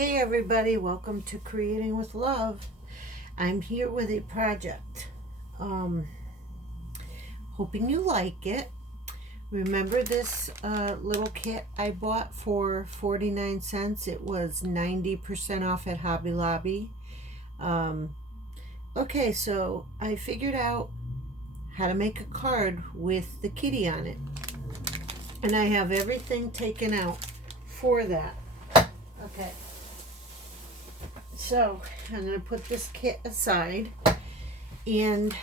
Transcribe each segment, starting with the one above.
Hey everybody, welcome to Creating with Love. I'm here with a project. Hoping you like it. Remember this little kit I bought for 49 cents? It was 90% off at Hobby Lobby. Okay, so I figured out how to make a card with the kitty on it. And I have everything taken out for that. Okay. So I'm going to put this kit aside, and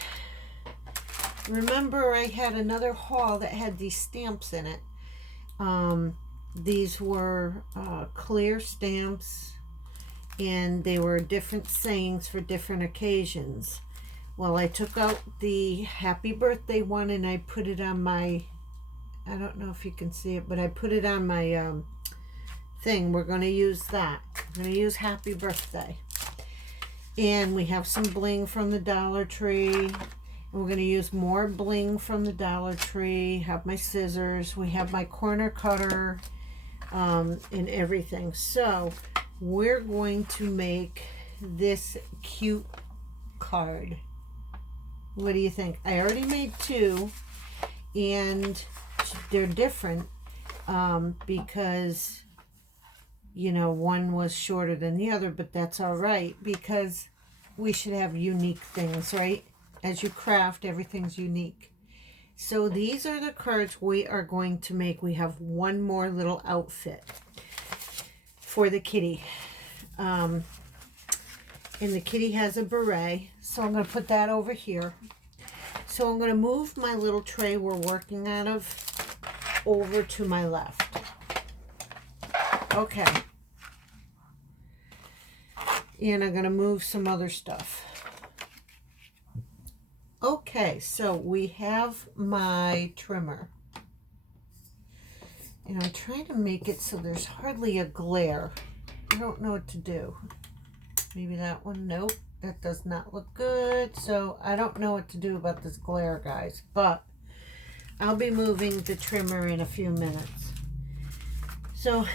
remember I had another haul that had these stamps in it. These were clear stamps, and they were different sayings for different occasions. Well, I took out the happy birthday one and I put it on my, I don't know if you can see it, but I put it on my thing. We're going to use that. I'm going to use happy birthday. And we have some bling from the Dollar Tree. And we're going to use more bling from the Dollar Tree. Have my scissors. We have my corner cutter and everything. So we're going to make this cute card. What do you think? I already made two, and they're different because, you know, one was shorter than the other, but that's all right because we should have unique things, right? As you craft, everything's unique. So these are the cards we are going to make. We have one more little outfit for the kitty. And the kitty has a beret, so I'm going to put that over here. So I'm going to move my little tray we're working out of over to my left. Okay. And I'm going to move some other stuff. Okay, so we have my trimmer. And I'm trying to make it so there's hardly a glare. I don't know what to do. Maybe that one. Nope, that does not look good. So I don't know what to do about this glare, guys. But I'll be moving the trimmer in a few minutes. So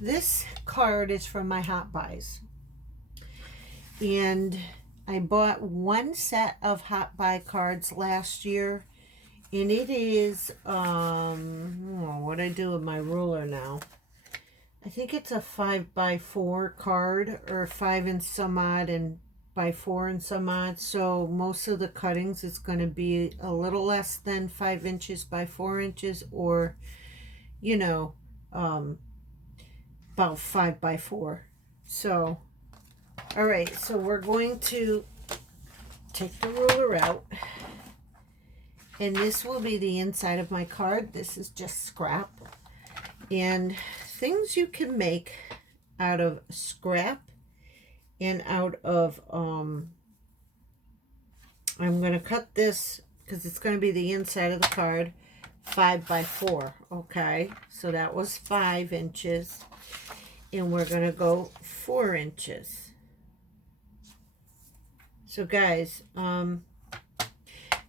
this card is from my Hot Buys. And I bought one set of Hot Buy cards last year. And it is, what I do with my ruler now. I think it's a 5x4 card, or 5 and some odd and by 4 and some odd. So most of the cuttings is going to be a little less than 5 inches by 4 inches, or, you know, about 5x4. So, all right, so we're going to take the ruler out. And this will be the inside of my card. This is just scrap. And things you can make out of scrap and out of, I'm going to cut this because it's going to be the inside of the card, 5x4. Okay, so that was 5 inches. And we're going to go 4 inches. So guys,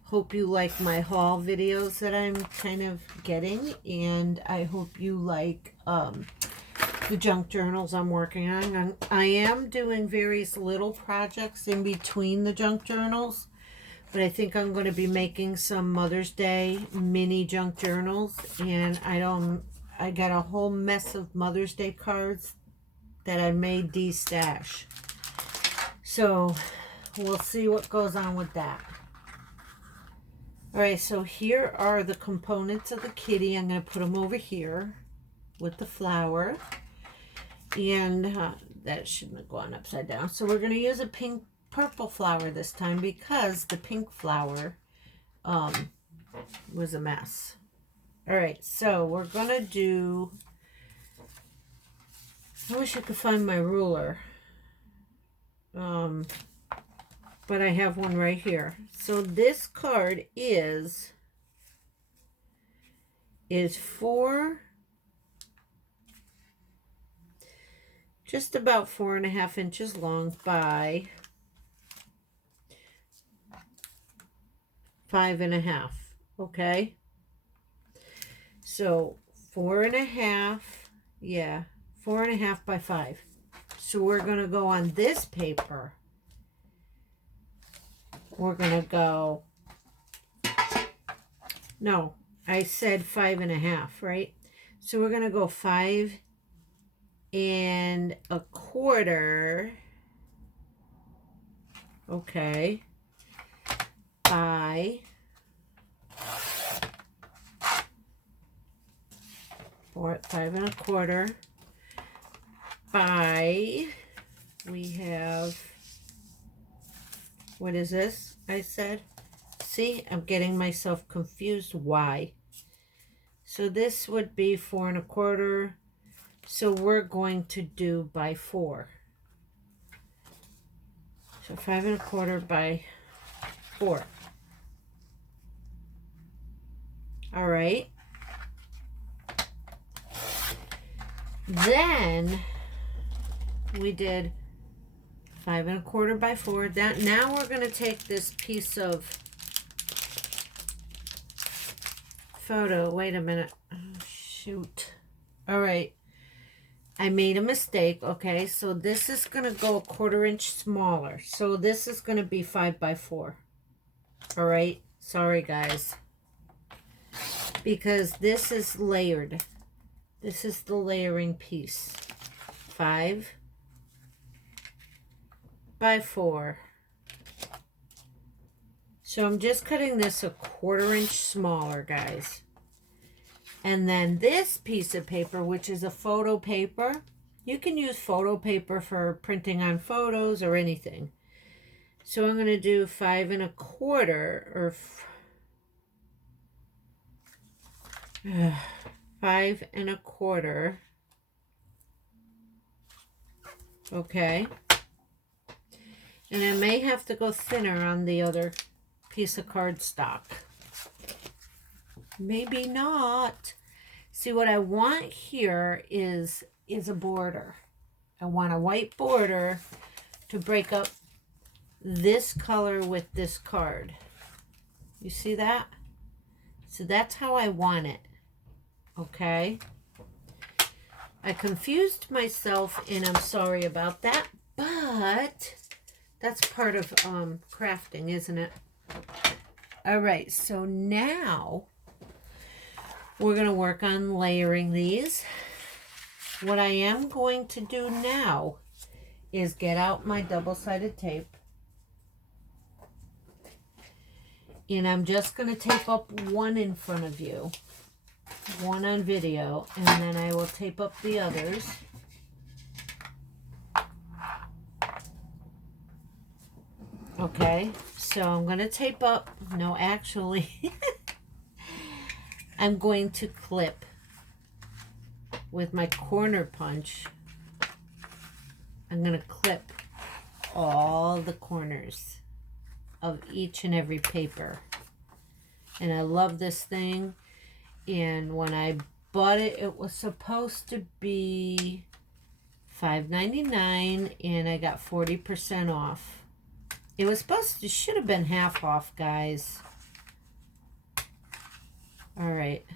hope you like my haul videos that I'm kind of getting, and I hope you like the junk journals I'm working on. I am doing various little projects in between the junk journals, but I think I'm going to be making some Mother's Day mini junk journals, and I got a whole mess of Mother's Day cards that I made de-stash. So we'll see what goes on with that. All right, so here are the components of the kitty. I'm going to put them over here with the flower. And that shouldn't have gone upside down. So we're going to use a purple flower this time because the pink flower was a mess. All right, so we're going to do, I wish I could find my ruler. But I have one right here. So this card is just about 4.5 inches long by 5.5. Okay. So 4.5, yeah, 4.5 by 5. So we're going to go on this paper. We're going to go, no, I said 5.5, right? So we're going to go 5 1/4. Okay. By 5 1/4 by, we have, what is this? I said, see, I'm getting myself confused. Why? So this would be 4 1/4. So we're going to do by 4. So 5 1/4 by 4. All right. Then we did 5 1/4 by 4. That now we're going to take this piece of photo. Wait a minute. Oh, shoot. All right. I made a mistake. Okay, so this is going to go 1/4 inch smaller. So this is going to be 5 by 4. All right. Sorry, guys. Because this is layered. This is the layering piece. 5 by 4. So I'm just cutting this 1/4 inch smaller, guys. And then this piece of paper, which is a photo paper, you can use photo paper for printing on photos or anything. So I'm going to do 5 1/4 or 5 1/4. Okay. And I may have to go thinner on the other piece of cardstock. Maybe not. See, what I want here is a border. I want a white border to break up this color with this card. You see that? So that's how I want it. Okay. I confused myself, and I'm sorry about that, but that's part of crafting, isn't it? All right, so now we're going to work on layering these. What I am going to do now is get out my double-sided tape. And I'm just going to tape up one in front of you. One on video. And then I will tape up the others. Okay. So I'm going to tape up. No, actually. I'm going to clip with my corner punch. I'm going to clip all the corners of each and every paper. And I love this thing. And when I bought it, it was supposed to be $5.99, and I got 40% off. It was supposed to, should have been half off, guys. All right.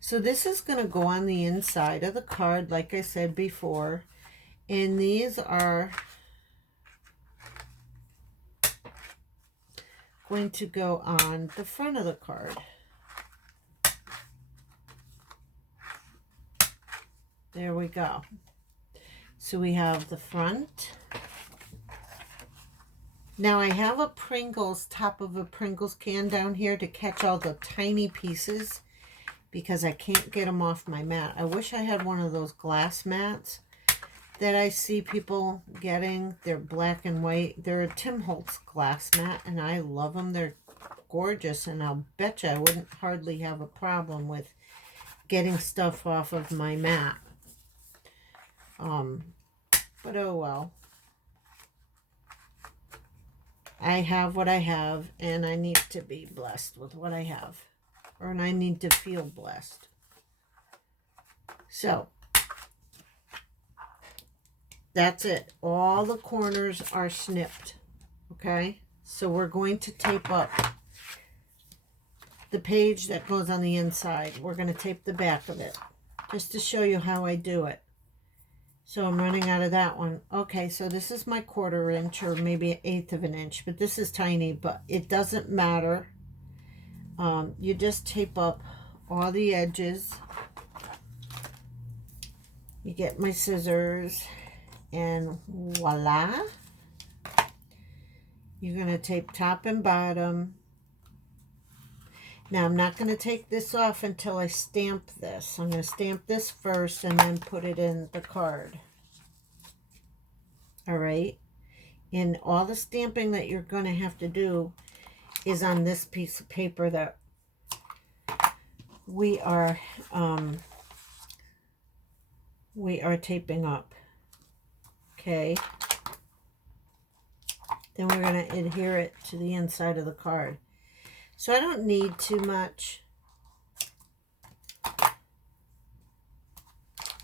So this is going to go on the inside of the card, like I said before. And these are going to go on the front of the card. There we go. So we have the front. Now I have a Pringles, top of a Pringles can down here to catch all the tiny pieces because I can't get them off my mat. I wish I had one of those glass mats that I see people getting. They're black and white. They're a Tim Holtz glass mat, and I love them. They're gorgeous, and I'll bet you I wouldn't hardly have a problem with getting stuff off of my mat. But oh well. I have what I have, and I need to be blessed with what I have. Or I need to feel blessed. So, that's it. All the corners are snipped. Okay? So we're going to tape up the page that goes on the inside. We're going to tape the back of it. Just to show you how I do it. So I'm running out of that one. Okay, so this is my 1/4 inch or maybe 1/8 of an inch, but this is tiny, but it doesn't matter. You just tape up all the edges. You get my scissors and voila. You're going to tape top and bottom. Now I'm not going to take this off until I stamp this. I'm going to stamp this first and then put it in the card. All right. And all the stamping that you're going to have to do is on this piece of paper that we are taping up. Okay. Then we're going to adhere it to the inside of the card. So I don't need too much.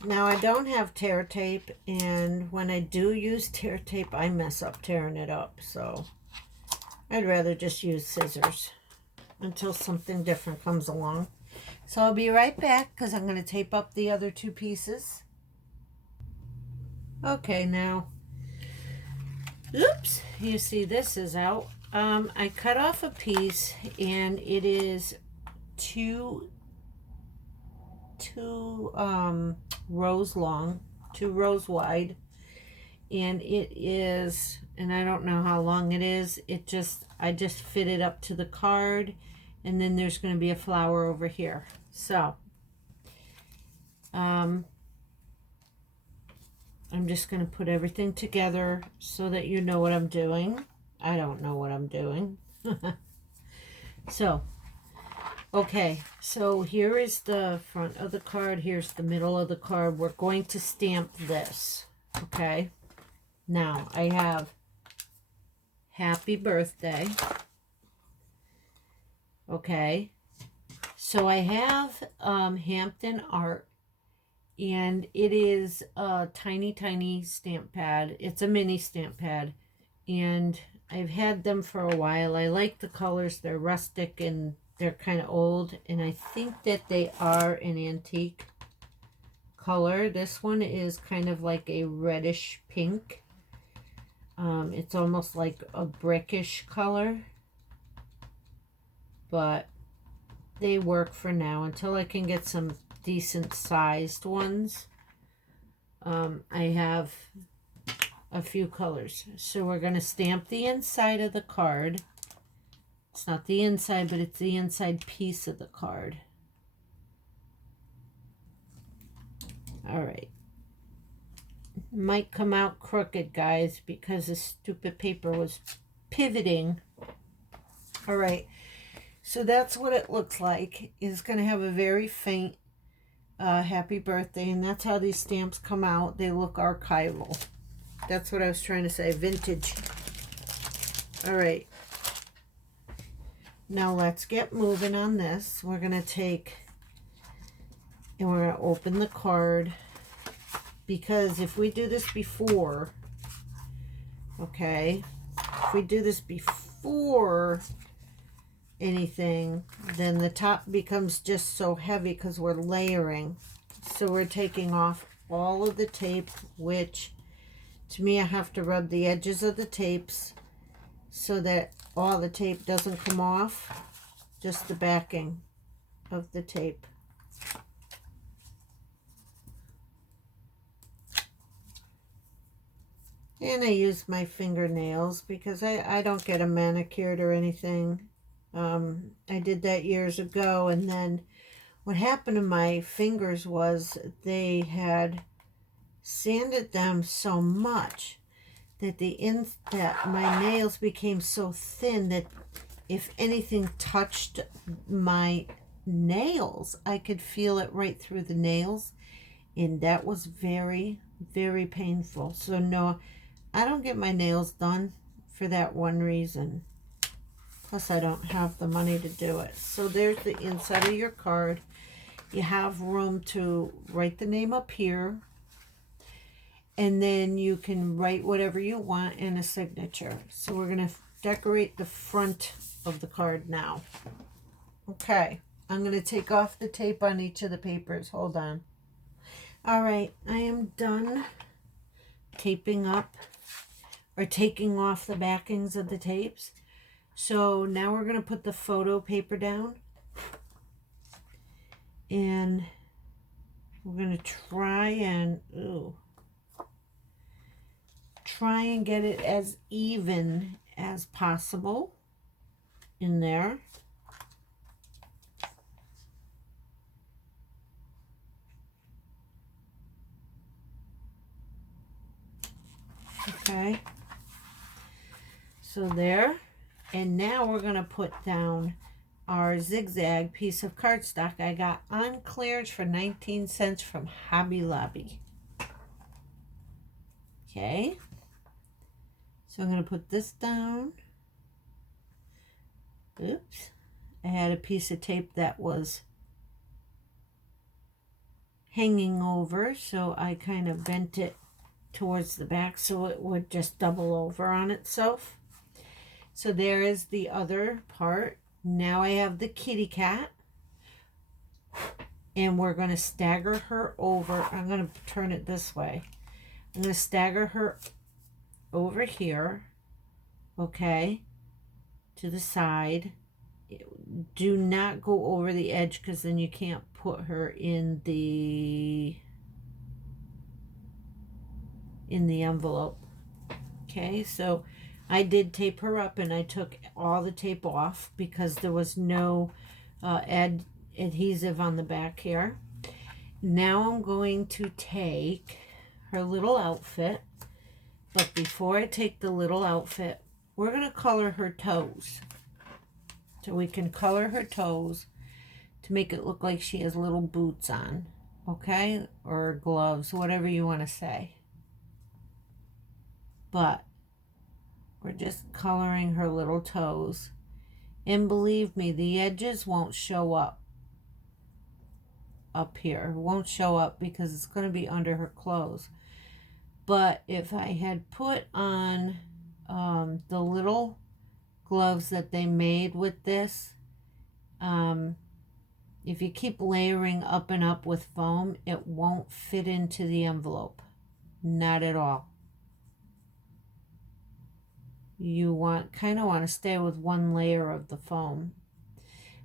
Now I don't have tear tape, and when I do use tear tape, I mess up tearing it up. So I'd rather just use scissors until something different comes along. So I'll be right back because I'm going to tape up the other 2 pieces. Okay, now, oops, you see this is out. I cut off a piece, and it is two rows long, 2 rows wide, and it is, and I don't know how long it is. I just fit it up to the card, and then there's going to be a flower over here. So, I'm just going to put everything together so that you know what I'm doing. I don't know what I'm doing. So, okay, so here is the front of the card. Here's the middle of the card. We're going to stamp this, okay? Now, I have happy birthday, okay? So I have Hampton Art, and it is a tiny, tiny stamp pad. It's a mini stamp pad, and I've had them for a while. I like the colors. They're rustic and they're kind of old, and I think that they are an antique color. This one is kind of like a reddish pink. It's almost like a brickish color, but they work for now until I can get some decent sized ones. I have a few colors. So we're going to stamp the inside of the card. It's not the inside, but it's the inside piece of the card. All right. It might come out crooked, guys, because this stupid paper was pivoting. All right. So that's what it looks like. It's going to have a very faint happy birthday, and that's how these stamps come out. They look archival. That's what I was trying to say, vintage. All right. Now let's get moving on this. We're going to take, and we're going to open the card, because if we do this before, okay, if we do this before anything, then the top becomes just so heavy because we're layering. So we're taking off all of the tape, which to me, I have to rub the edges of the tapes so that all the tape doesn't come off, just the backing of the tape. And I use my fingernails because I don't get them manicured or anything. I did that years ago, and then what happened to my fingers was they had sanded them so much that my nails became so thin that if anything touched my nails, I could feel it right through the nails, and that was very, very painful. So no, I don't get my nails done for that one reason. Plus, I don't have the money to do it. So there's the inside of your card. You have room to write the name up here, and then you can write whatever you want in a signature. So we're going to decorate the front of the card now. Okay, I'm going to take off the tape on each of the papers. Hold on. All right, I am done taping up or taking off the backings of the tapes. So now we're going to put the photo paper down. And we're going to try and get it as even as possible in there. Okay, so there. And now we're going to put down our zigzag piece of cardstock I got on clearance for 19 cents from Hobby Lobby. Okay, so I'm going to put this down. Oops, I had a piece of tape that was hanging over, so I kind of bent it towards the back so it would just double over on itself. So there is the other part. Now I have the kitty cat, and we're going to stagger her over. I'm going to turn it this way. I'm going to stagger her over here, okay, to the side. Do not go over the edge, because then you can't put her in the envelope. Okay, so I did tape her up, and I took all the tape off because there was no adhesive on the back here. Now I'm going to take her little outfit, but before I take the little outfit, we're going to color her toes. So we can color her toes to make it look like she has little boots on, okay, or gloves, whatever you want to say. But we're just coloring her little toes. And believe me, the edges won't show up here. It won't show up because it's going to be under her clothes. But if I had put on the little gloves that they made with this, if you keep layering up and up with foam, it won't fit into the envelope. Not at all. You kind of want to stay with one layer of the foam.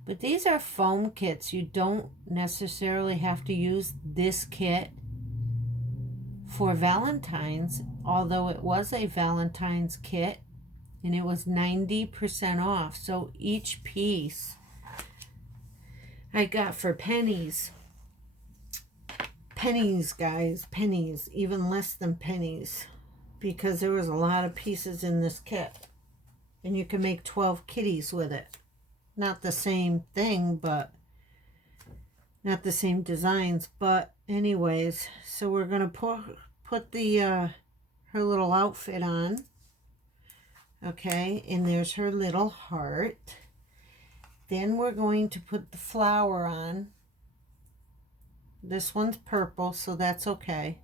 But these are foam kits. You don't necessarily have to use this kit for Valentine's, although it was a Valentine's kit and it was 90% off. So each piece I got for pennies. Pennies, guys, pennies, even less than pennies. Because there was a lot of pieces in this kit. And you can make 12 kitties with it. Not the same thing, but not the same designs. But anyways, so we're going to put the her little outfit on. Okay, and there's her little heart. Then we're going to put the flower on. This one's purple, so that's okay.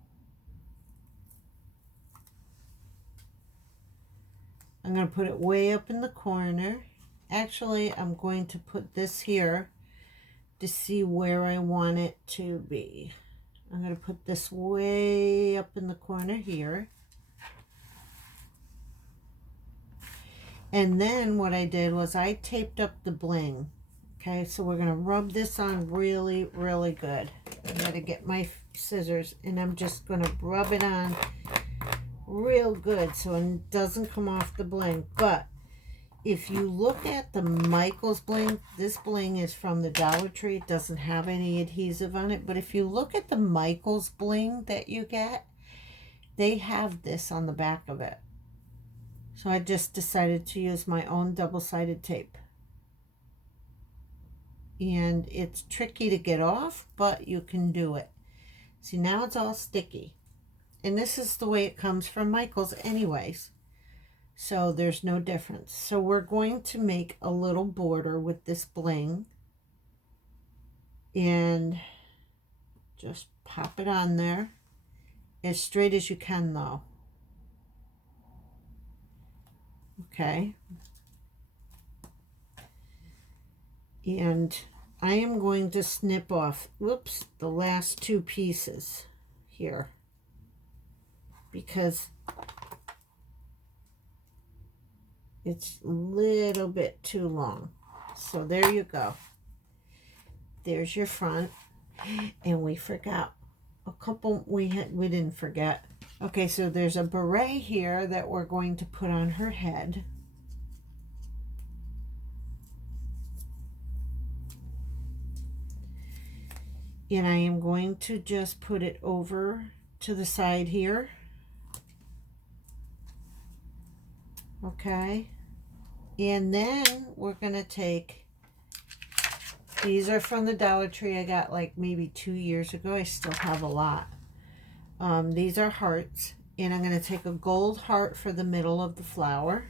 I'm going to put it way up in the corner. Actually, I'm going to put this here to see where I want it to be. I'm going to put this way up in the corner here. And then what I did was I taped up the bling. Okay, so we're going to rub this on really, really good. I'm going to get my scissors, and I'm just going to rub it on real good so it doesn't come off the bling. But if you look at the Michaels bling, this bling is from the Dollar Tree. It doesn't have any adhesive on it. But if you look at the Michaels bling that you get, they have this on the back of it. So I just decided to use my own double-sided tape. And it's tricky to get off, but you can do it. See, now it's all sticky. And this is the way it comes from Michaels anyways. So there's no difference. So we're going to make a little border with this bling. And just pop it on there. As straight as you can though. Okay. And I am going to snip off, whoops, the last two pieces here. because it's a little bit too long. So there you go. There's your front. And we forgot a couple, we didn't forget. Okay, so there's a beret here that we're going to put on her head. And I am going to just put it over to the side here. Okay. And then we're going to take, these are from the Dollar Tree. I got like maybe 2 years ago. I still have a lot. These are hearts. And I'm going to take a gold heart for the middle of the flower.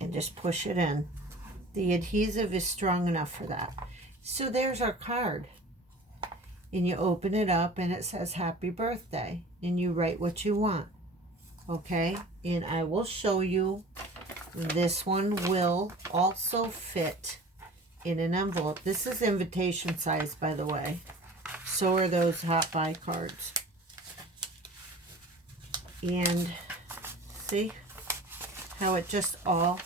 And just push it in. The adhesive is strong enough for that. So there's our card. And you open it up and it says happy birthday. And you write what you want. Okay, and I will show you, this one will also fit in an envelope. This is invitation size, by the way. So are those Hot Buy cards. And see how it just all,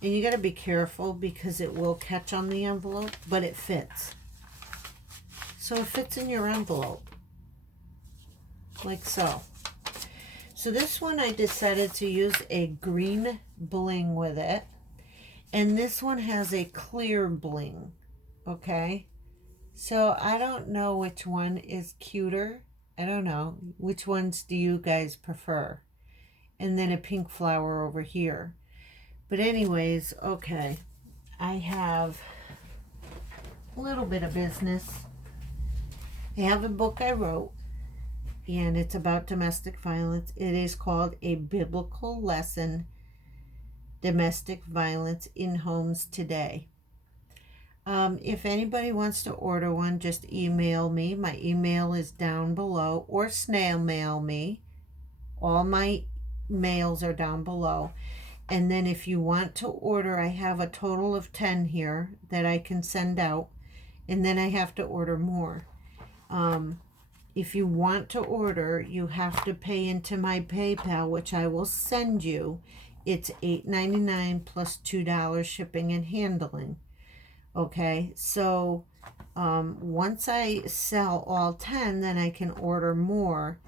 and you got to be careful because it will catch on the envelope, but it fits. So it fits in your envelope, like so. So this one I decided to use a green bling with it. And this one has a clear bling. Okay. So I don't know which one is cuter. I don't know. Which ones do you guys prefer? And then a pink flower over here. But anyways, okay. I have a little bit of business. I have a book I wrote. And it's about domestic violence. It is called A Biblical Lesson, Domestic Violence in Homes Today. If anybody wants to order one, just email me. My email is down below, or snail mail me. All my mails are down below. And then if you want to order, I have a total of 10 here that I can send out. And then I have to order more. If you want to order, you have to pay into my PayPal, which I will send you. It's $8.99 plus $2 shipping and handling. Okay, so once I sell all 10, then I can order more.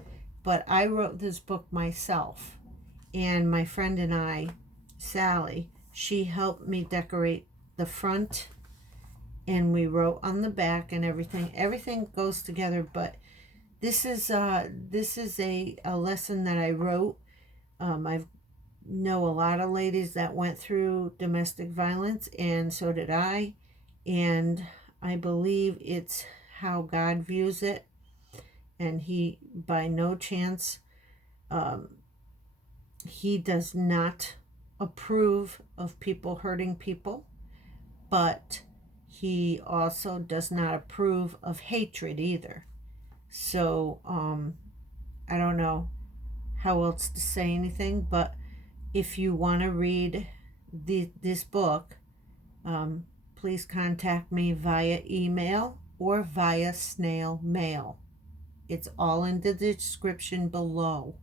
But I wrote this book myself. And my friend and I, Sally, she helped me decorate the front. And we wrote on the back and everything. Everything goes together, but this is a lesson that I wrote. I know a lot of ladies that went through domestic violence, and so did I. And I believe it's how God views it. And he, by no chance, he does not approve of people hurting people, but he also does not approve of hatred either. So, I don't know how else to say anything, but if you want to read this book, please contact me via email or via snail mail. It's all in the description below.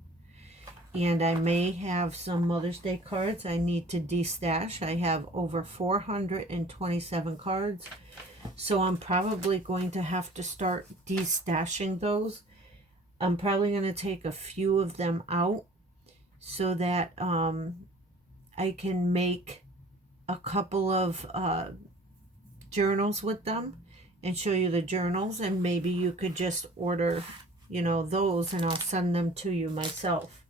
And I may have some Mother's Day cards I need to destash. I have over 427 cards. So I'm probably going to have to start destashing those. I'm probably going to take a few of them out so that I can make a couple of journals with them and show you the journals. And maybe you could just order, those, and I'll send them to you myself.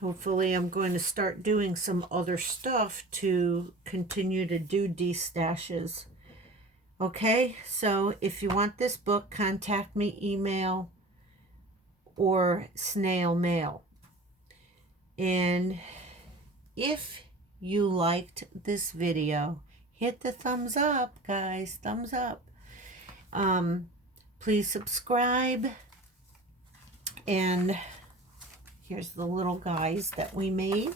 Hopefully I'm going to start doing some other stuff to continue to do destashes. Okay, so if you want this book, contact me, email or snail mail. And if you liked this video, hit the thumbs up, guys, thumbs up. Please subscribe. And here's the little guys that we made.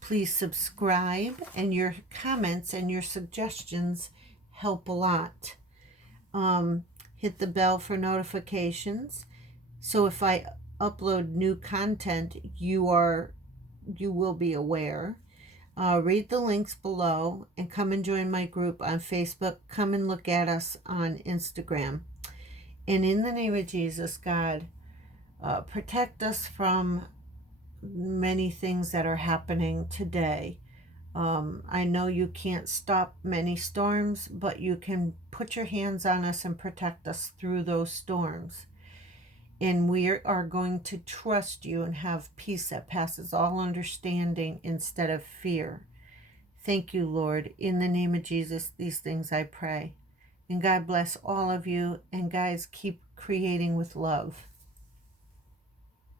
Please subscribe, and your comments and your suggestions help a lot. hit the bell for notifications. So if I upload new content, you will be aware. Read the links below and come and join my group on Facebook. Come and look at us on Instagram. And in the name of Jesus, God, protect us from many things that are happening today. I know you can't stop many storms, but you can put your hands on us and protect us through those storms. And we are going to trust you and have peace that passes all understanding instead of fear. Thank you, Lord. In the name of Jesus, these things I pray. And God bless all of you. And guys, keep creating with love.